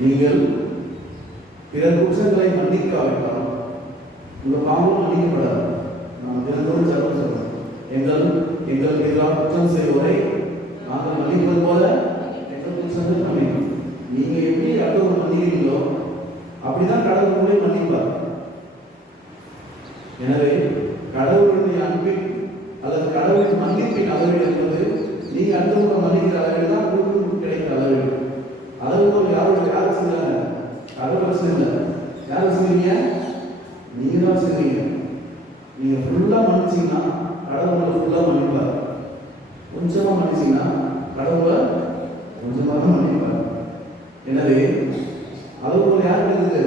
நீங்கள் பிறர் குற்றங்களை மன்னிக்காவிட்டால் உங்க பாவம் மன்னிக்கப்படாது. நான் தினந்தோறும் ஜெபம் சொல்றேன், எங்களுக்கு எதிராக குற்றம் செய்வரை நாங்கள் மன்னிப்பது போல எங்கள் குற்றங்கள் மன்னிக்கும். நீங்க எப்படி அடுத்தவங்க மன்னிக்கிறீங்களோ அப்படிதான் கடவுள் உங்களை மன்னிப்பார். எனவே கடவுளுடைய அன்பின் அல்லது கடவுளின் மன்னிப்பின் அளவு என்பது நீங்க அடுத்தவங்க மன்னிக்கிற அளவில் தான் உங்களுக்கு கிடைக்கிற அளவு. அளவு யாரு செஞ்சாங்க? கடவுள் செஞ்ச. யாரு செஞ்சீங்க? நீங்க தான் செஞ்சீங்க. நீங்க ஃபுல்லா மன்னிச்சீங்கன்னா கடவுளை ஃபுல்லா மன்னிப்பார். கொஞ்சமா மன்னிச்சீங்கன்னா கடவுளை கொஞ்சமாக மன்னிப்பார். எனவே அளவுகள் யார்கிட்ட இருக்குது?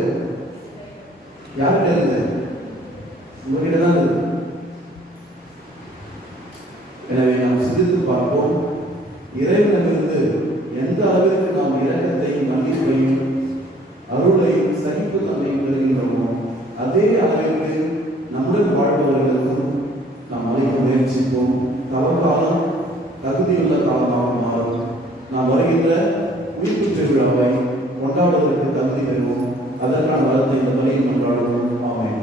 யார்கிட்ட இருக்குது? உங்ககிட்ட தான் இருக்குது. எனவே நாம் சிந்தித்து பார்ப்போம், இறைவனிலிருந்து எந்த அளவிற்கு நாம் இரக்கத்தையும் மன்னிப்பையும் அருளையும் சகிப்புத்தன்மையும் பெறுகின்றோமோ அதே அளவிற்கு நம்முடன் வாழ்பவர்களுக்கும் நாம் அளிக்க முயற்சிப்போம். தவக்காலம் தகுதியுள்ள காலமாக மாறும். நாம் வருகின்ற மீட்பு திருவிழாவை கொண்டாடுவதற்கு தகுதி பெறுவோம். அதற்கான வரத்தை இந்த முறையில் கொண்டாடுவோம். ஆமென்.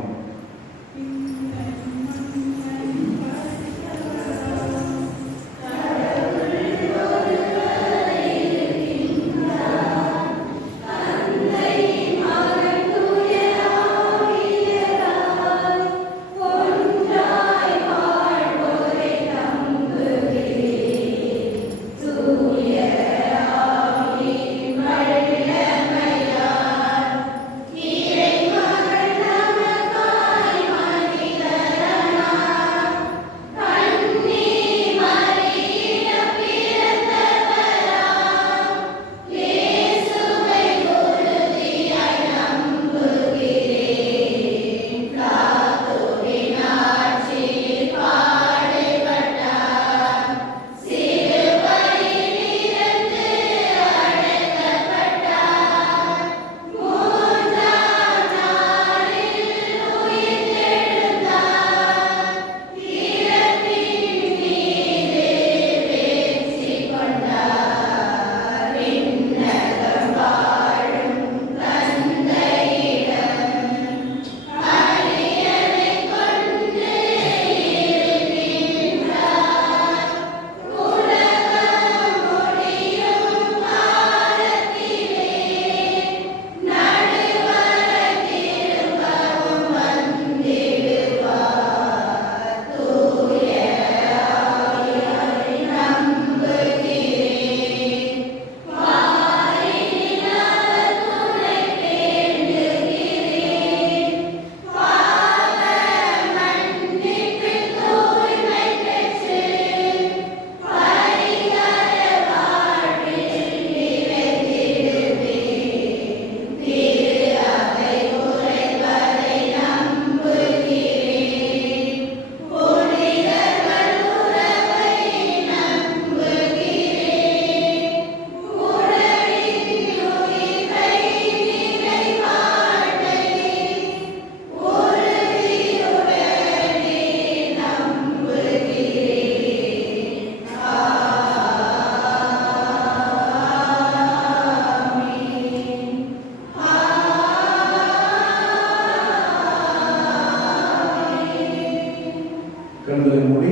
கண்களை மூடி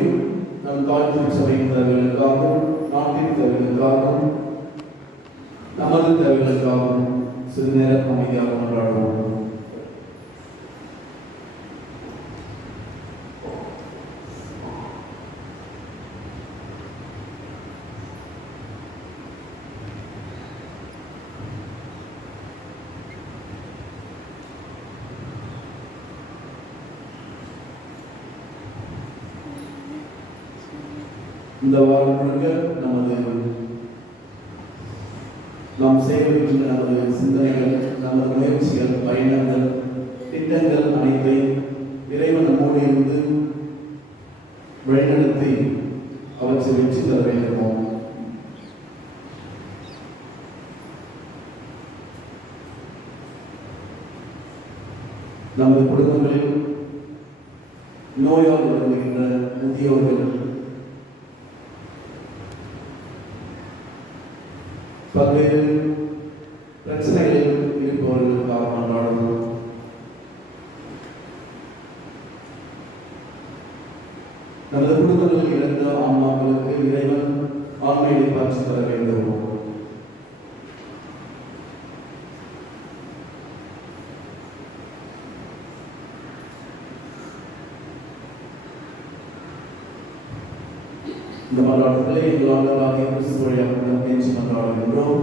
நம் தாழ்த்து சபையின் தேவைகளுக்காகவும் நாட்டின் தேவைகளுக்காகவும் நமது தேவைகளுக்காகவும் சிறு நேரம் அமைதியாக கொண்டாடுவோம். இந்த வாரம் முழுக்க நாம் செய்கின்ற நமது சிந்தனைகள், நமது முயற்சிகள், பயணங்கள், திட்டங்கள் அனைத்தையும் இறைவன் நம்மோடு இருந்து வழிநடத்தி அவற்றை வெற்றி தர வேண்டுமோ. நமது குடும்பங்களில் நோயால் வருகின்ற முதியோர்கள், பல்வேறு பிரச்சனைகளில் இருப்பவர்களுக்காக கொண்டாடுவோம். நமது குடும்பங்களில் இறந்த ஆன்மாக்களுக்கு இறைவன் ஆன்மையை பாற்றி தர வேண்டும். இந்த மன்றாட்டுகளை எங்கள் ஆண்டவராகிய கிறிஸ்து வழியாக பேச்சு மன்றாடுகின்றோம்.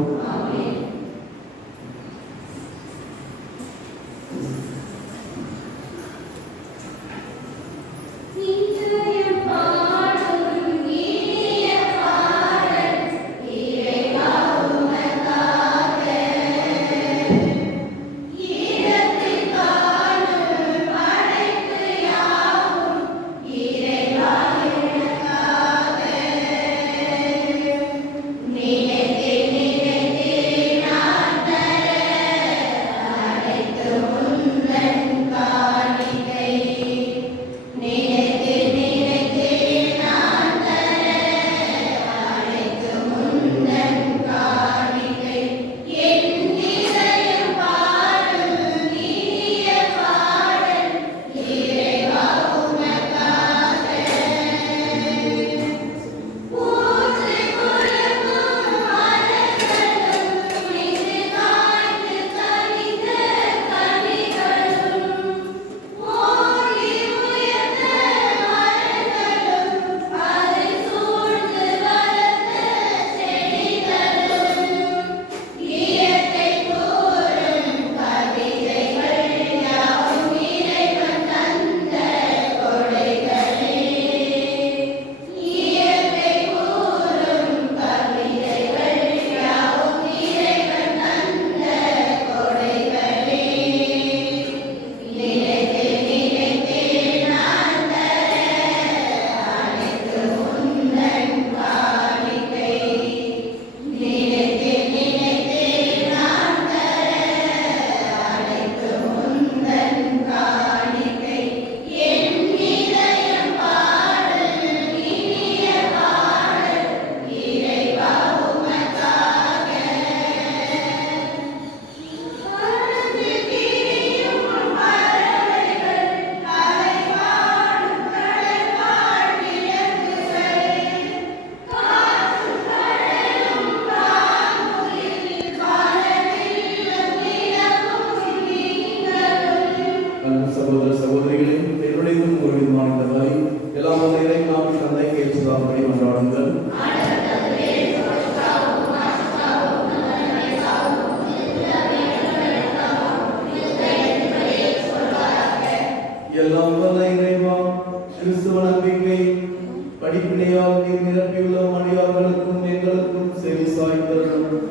அவர்களுக்கும் எங்களுக்கும் செவி சாய்த்தருளும்.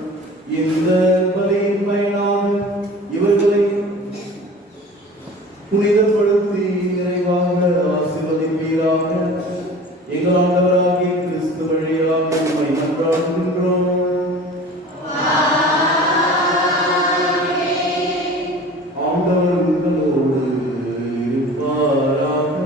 இந்த பலியின் பயனாக இவர்களை புனிதப்படுத்தி நிறைவாக ஆசீர்வதிப்பீராக. எங்கள் ஆண்டவராகிய கிறிஸ்து வழியாக உம்மை மன்றாடுகின்றோம். ஆண்டவர் உங்களோடு இருப்பாராக.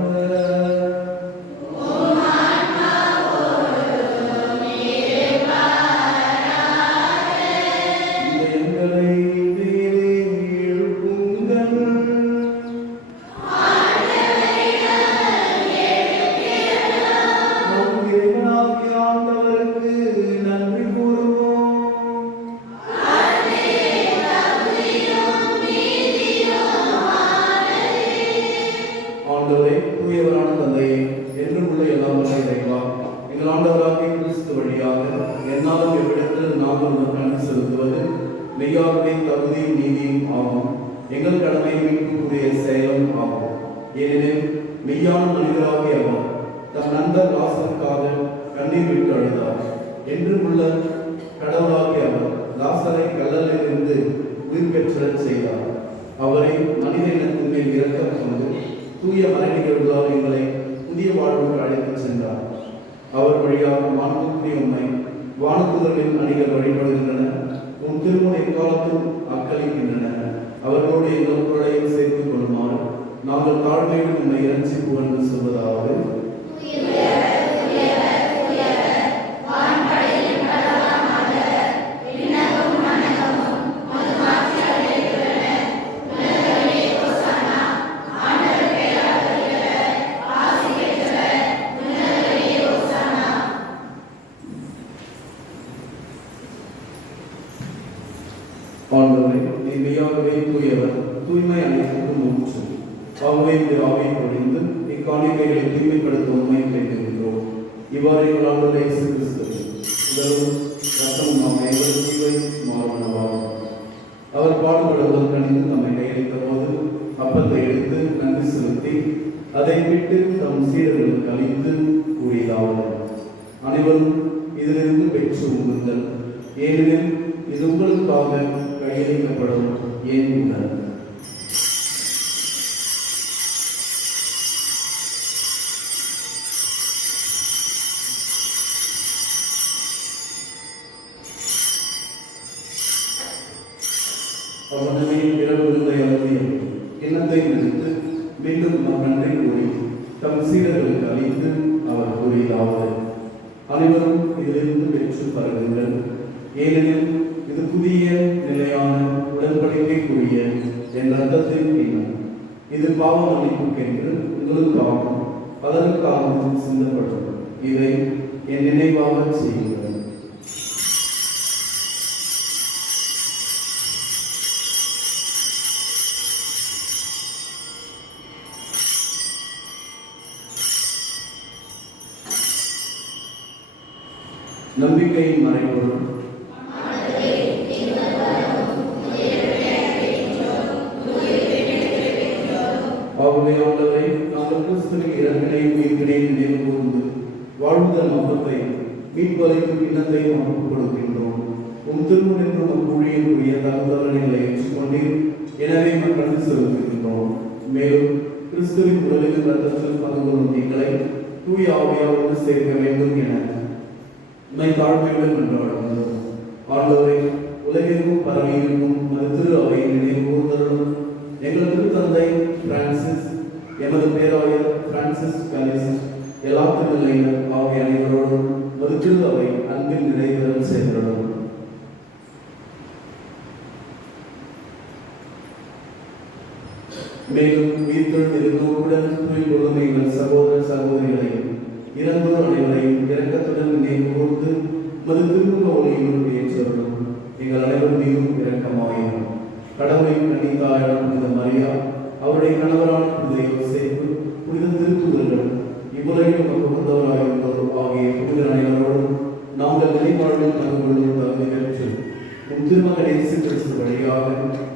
இதயங்களை மேலே எழுப்புங்கள். நம் இறைவனாகிய ஆண்டவருக்கு நன்றி கூறுவோம். ஆண்டவரே, தூயவரான தந்தையே, என்றும் உள்ள எல்லாம் வல்ல இறைவா, எங்கள் ஆண்டவராகிய கிறிஸ்து வழியாக என்னாலும் எவ்விடத்தில் நாங்கள் உமக்கு நன்றி செலுத்துவது மெய்யாகவே தகுதியும் நீதியும் ஆகும். எங்கள் கடமை மீட்புக்குரிய செயலும் ஆகும். ஏனெனில் மெய்யான மனிதராகிய அவர் தம் நண்பர் லாசருக்காக கண்ணீர் விட்டு அழுதார். என்றும் உள்ள கடவுளாகிய அவர் லாசரை கல்லலிலிருந்து உயிர் பெற்றச் செய்தார். அவரை மனித இனத்தின் மேல் இரக்கம் கொண்டு தூய மறை நிகழ்வுகளால் எங்களை புதிய வாழ்வுக்கு அழைத்துச் சென்றார். அவர் வழியாக மாண்புக்குரிய உண்மை வானத்துதர்களின் அணிகள் வழிபடுகின்றன. உன் திருமுனை காலத்தில் அக்களிக்கின்றன. அவர்களோடு எங்கள் குரலையும் சேர்த்துக் கொள்ளுமாறு நாங்கள் தாழ்மையுடன் உண்மை இறைச்சி புகழ்ந்து சொல்வதாவது. ஆண்டவரே, நீ மெய்யாகவே தூயவர், தூய்மை அனைத்துக்கும் ஊற்று. ஆகவே இந்த ஆவியை பொழிந்து இக்காணிக்கைகளை தூய்மைப்படுத்த உண்மை கிடைக்கின்றோம். இவ்வாறு எங்கள் ஆண்டவர் இயேசு கிறிஸ்து உடலும் ரத்தமும் நாம் அனைவரும் மாறுவனவாகும். அவர் பாடுபடுவதற்கு கணிந்து நம்மை கையளித்த போது அப்பத்தை எடுத்து நன்றி செலுத்தி அதை விட்டு தம் சீடர்களுக்கு அளித்து கூறியதாவது: அனைவரும் இதிலிருந்து பெற்று உண்ணுங்கள், ஏனெனில் இது உங்களுக்காக கையளிக்கப்படும் என் உடல். அவனமே இரவு விருந்தை அருந்திய கிண்ணத்தை நிறுத்து மீண்டும் நன்றி கூறி தம் சீடர்களுக்கு அளித்து அவர் கூறியதாவது: அனைவரும் இதிலிருந்து பெற்று பருகுங்கள், ஏனெனில் இது புதிய நிலையான உடன்படிக்கைக்குரிய என் ரத்தத்தின் கிண்ணம். இது பாவ மன்னிப்புக்கென்று உங்களுக்காகவும் பலருக்காகவும் சிந்தப்படும். இதை என் நினைவாக செய்யுங்கள். நம்பிக்கையின் மறைபொருள். ஆகவே ஆண்டவரே, நாங்கள் கிறிஸ்துவின் இறப்பினையும் உயிர்ப்பினையும் நினைவு கூர்ந்து வாழ்வுதல் அப்பத்தை மீட்பளிக்கும் கிண்ணத்தை நமக்கு கொடுக்கின்றோம். உம் திருமுன் நம் ஊழியருடைய தகுந்தவர்களை ஏற்றுக்கொண்டீர். எனவே நன்றி செலுத்துகின்றோம். மேலும் கிறிஸ்துவின் உடலில் ரத்தத்தில் பங்கு கொள்ளும் எங்களை தூய ஆவியாரோடு சேர்க்க வேண்டும் என உம்மை தாழ்மையுடன் கொண்டாடுகிறோம். ஆண்டவரே, உலகிற்கும் பரவியிருக்கும் அது திரு அவையை நினைவு கூர்ந்தருளும். எங்கள் திருத்தந்தை பிரான்சிஸ், எமது பேராயர் பிரான்சிஸ் கலிஸ், எல்லா திருநிலையினர் ஆகிய அனைவரோடும் ஒரு திரு அவை அன்பில் நிறைவேறல் செய்திருடும். மேலும் உயிர்த்தெழுந்து இருந்தோருடன் துயில் கொள்ளும் எங்கள் சகோதர சகோதரிகளையும் இறந்தோர் அனைவரையும் இரக்கத்துடன் நினைவு கூர்ந்து மது திருமுக ஒளியினுள் ஏற்றவர்களும் எங்கள் அனைவர் மீதும் இரக்கமாயினும். கடவுளின் கன்னித்தாயிடம் புனித மரியா, அவருடைய கணவரான புனித யோசேப்பு, புனித திருத்தூதர்கள், இவ்வுலகில் உகந்தவராயிருந்தோர் ஆகிய புனித அனைவரோடும் நாங்கள் நினைவாழ்வில் தங்கு கொள்ளும் தகுதி பெற்று உம் திருமகன் இயேசு கிறிஸ்து வழியாக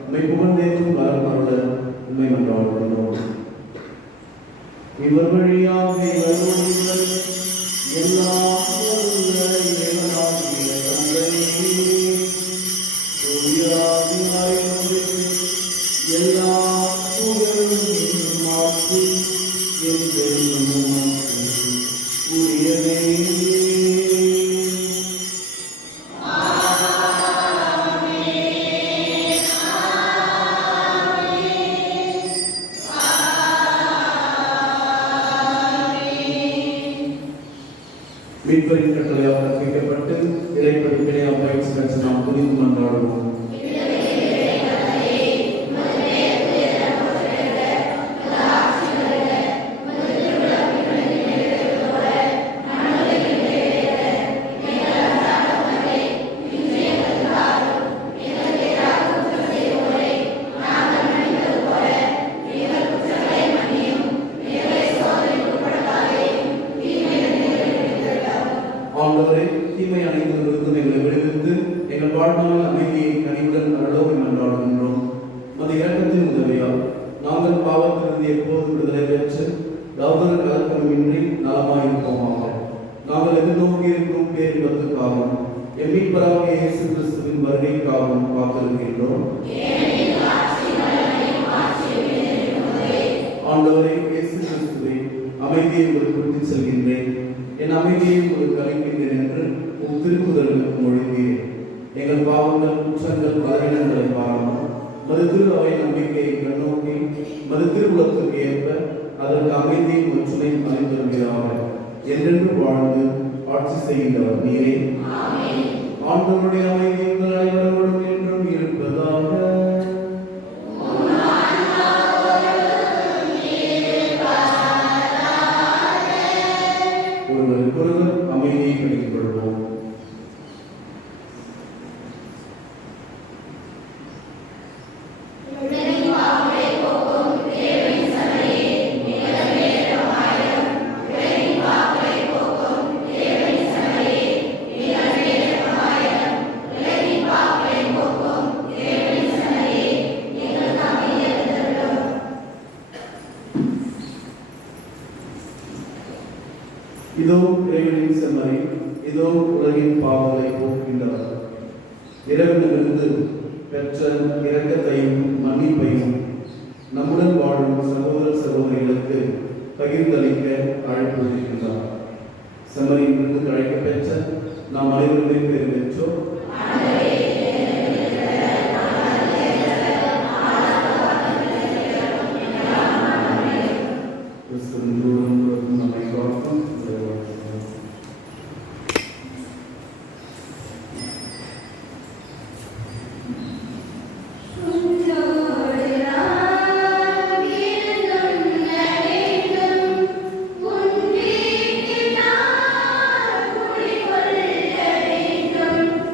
உம்மை புகழ்ந்தேற்றும் வரப்பருடன் உண்மை மன்றாடுகிறோம். இவர் வழியாக எல்லா மீட்பரின் கட்டளையால் கற்பிக்கப்பட்டு இறைப்பதிப்பினை அப்பயிற்சி பெற்று நாம் புரிந்து மன்றாடுவோம். ஆண்டவரே, தீமை அனைத்திலிருந்து எங்களை விடுவித்து எங்கள் வாழ்நாள் அமைதியை கனிவுடன் அருளோம் என்றாடுகின்றோம். அந்த இரக்கத்தின் உதவியால் நாங்கள் பாவத்திலிருந்து எப்போதும் விடுதலை பெற்று யாதொரு கலக்கமின்றி நலமாயிருப்போமாக. நாங்கள் எதிர்நோக்கியிருக்கும் பேரின்பத்துக்காகவும் எம் மீட்பராகிய இயேசு கிறிஸ்துவின் வருகைக்காகவும் காத்திருக்கின்றோம். ஆண்டவரே, இயேசு கிறிஸ்துவே, அமைதியை உங்களுக்கு விட்டுச் செல்கின்றேன், என் அமைதியை உங்களுக்கு அளிக்கின்றேன் என்று உம் திருப்புதலுக்கு மொழிந்தீர். எங்கள் பாவங்கள், குற்றங்கள், பலவீனங்களை பாராமல் மது திரு அவை நம்பிக்கையை கண்ணோக்கி மது திருவுலத்திற்கு ஏற்ப அதற்கு அமைதியும் ஒற்றுமையும் அளித்திருக்கிறார்கள் என்றென்று வாழ்ந்து ஆட்சி செய்கின்றவர் நீரே. ஆண்டவருடைய அமைதி உங்கள் அனைவரோடும் என்றும் இருப்பதாக. ஒருவருக்கொருவர் அமைதியை கழித்துக் கொள்வோம். இதோ இறைவனின் செம்மறி, இதோ உலகின் பாவங்களை போக்குகின்றவர். இறைவனிலிருந்து பெற்ற இரக்கத்தையும் மன்னிப்பையும் நம்முடன் வாழும் சகோதர சகோதரிகளுக்கு பகிர்ந்தளிக்க அழைப்பு விடுக்கின்றார். செம்மறியிலிருந்து அழைக்க பெற்ற நாம் அனைவருமே பேர் பெற்றோம். நம்மை காக்கும். வேண்டும்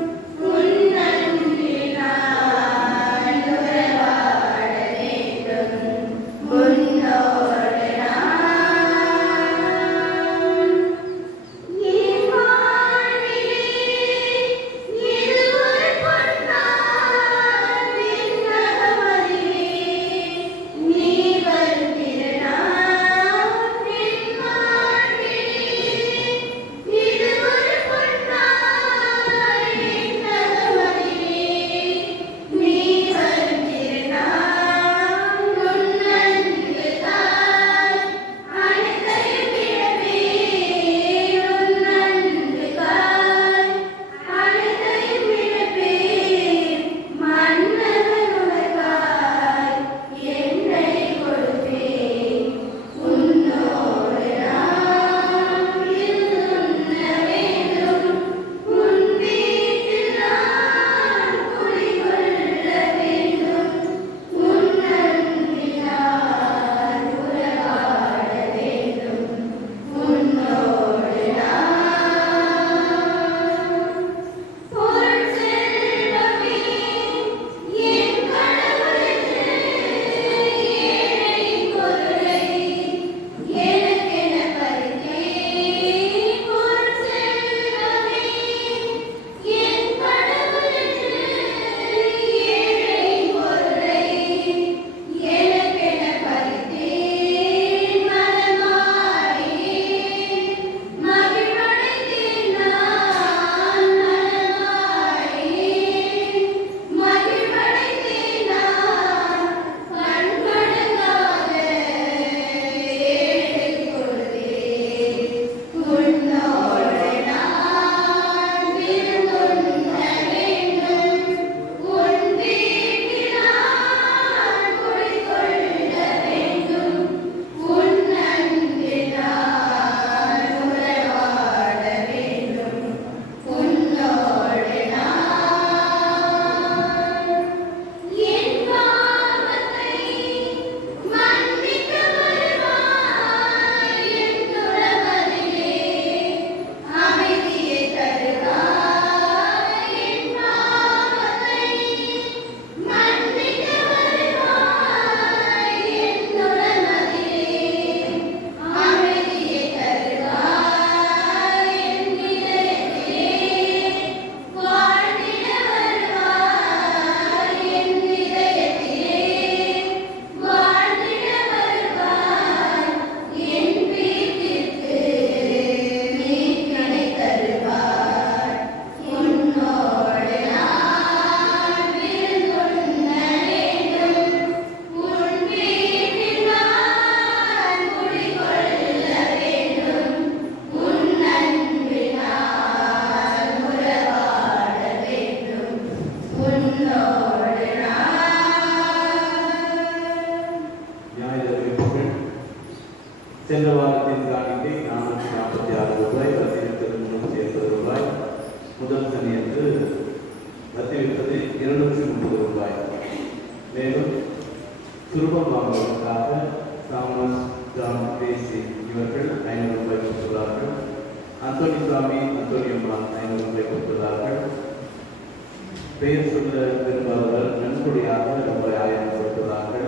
பெயர் சொல்ல விரும்பாதவர்கள் நன்கொடையாக நம்மை ஆயத்தப்படுத்துகிறார்கள்.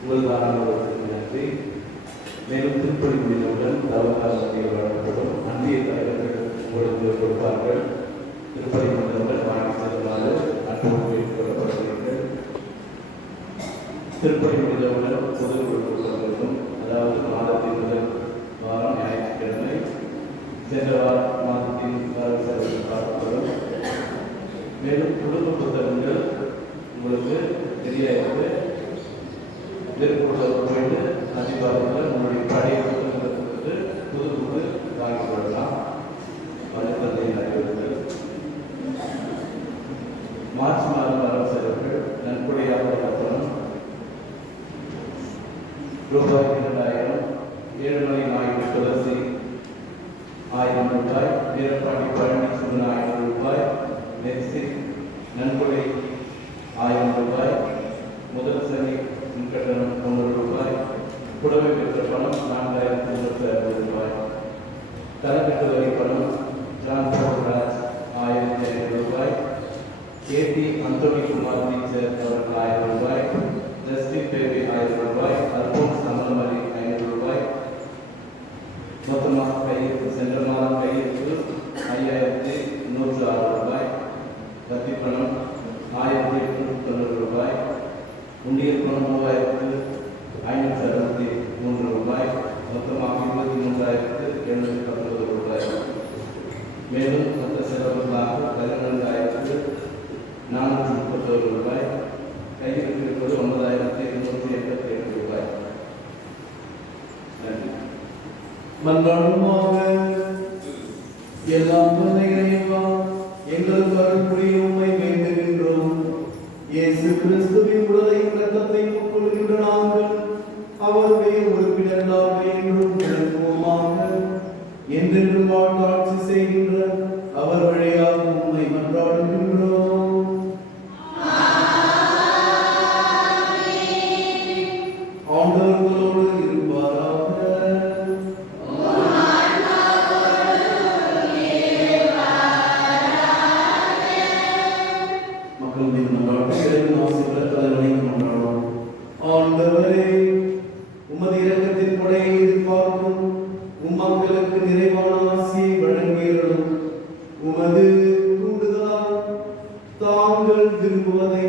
உங்களுக்கானவர்களுக்கு நன்றி. மேலும் திருப்பதி முடிந்தவுடன் தவறாசிரியர் வழங்கப்படும் அன்பிய தலைவர்கள் உங்களுக்கு கொடுப்பார்கள். திருப்பதி முடிந்தவுடன் வாங்கி செல்லுமாறு அன்போடு கேட்டுக்கொள்ளப்படுகிறீர்கள். திருப்பதி முடிந்தவுடன் பொது கொடுக்கப்படும், அதாவது மாதத்தின் முதல் வாரம் ஞாயிற்றுக்கிழமை, சென்ற மாதத்தின் பார்க்கப்படும். மேலும் குடும்ப புத்தகங்கள் உங்களுக்கு தெரியாது. விருப்பப்பட்டவர் போயிட்டு அதிபாரத்தில் உங்களுடைய பழைய புத்தகங்களுக்கு புது வாங்கி கொள்ளலாம். வலைத்தளத்தை அறிவுறுத்தல். மார்ச் மாதம் வரவு செலவுகள் நன்கொடையாக வழங்கப்படும் ரூபாய் 2000. ஏழுமலை நாயுடு துளசி 1000 ரூபாய். வீரப்பாடி பழனி சுமன் 1000 ரூபாய். நெரிசி நன்கொடை 1000 ரூபாய். முதல் சனி கட்டணம் 100 ரூபாய். புடவை பெற்ற பணம் 4360 ரூபாய். கலக்கட்டு வரி பணம் ஜான் ராஜ் 1500 ரூபாய். கேடி அந்தோனி குமார் டீச்சர் அவர்கள் 1000 ரூபாய். ஜஸ்டின் பேபி 1000 ரூபாய். அல்போன்ஸ் சம்பளமரி 500 ரூபாய். மொத்தமாக கையிருப்பு சென்ற மாதம் கையிருப்பு 5106 ரூபாய். வட்டி பணம் 1890 ரூபாய். உண்டியல் பணம் 3563 ரூபாய். மொத்தமாக 23719 ரூபாய். மேலும் மொத்த செலவுகளாக 12431 ரூபாய். கையில் இருப்பது 9887 ரூபாய். நன்றி. மன்றாடுமாக. எல்லாம் வல்ல இறைவா, எங்களுக்கு அருள் புரிய உம்மை வேண்டுகின்றோம். இயேசு கிறிஸ்துவின் உடலையும் இரத்தத்தையும் உட்கொள்கின்ற நாங்கள் அவருடைய உறுப்பினர்களாக என்றும் விளங்குவோமாக. என்றென்றும் வாழ்ந்தாட்சி செய்கின்ற அவர் வழியாக உம்மை மன்றாடுகின்றோம். ஆண்டவர்களோடு இருப்பாராக. மக்கள் மீது நம்பாட்சி இறைவன் ஆசீர்வாத தலைவனை கொண்டாடுவோம். ஆண்டவரே, உமது இரக்கத்தின் கொடையை எதிர்பார்க்கும் உம்மக்களுக்கு நிறைவான ஆசியை வழங்கியருளும். உமது கூடுதலால் தாங்கள் விரும்புவதை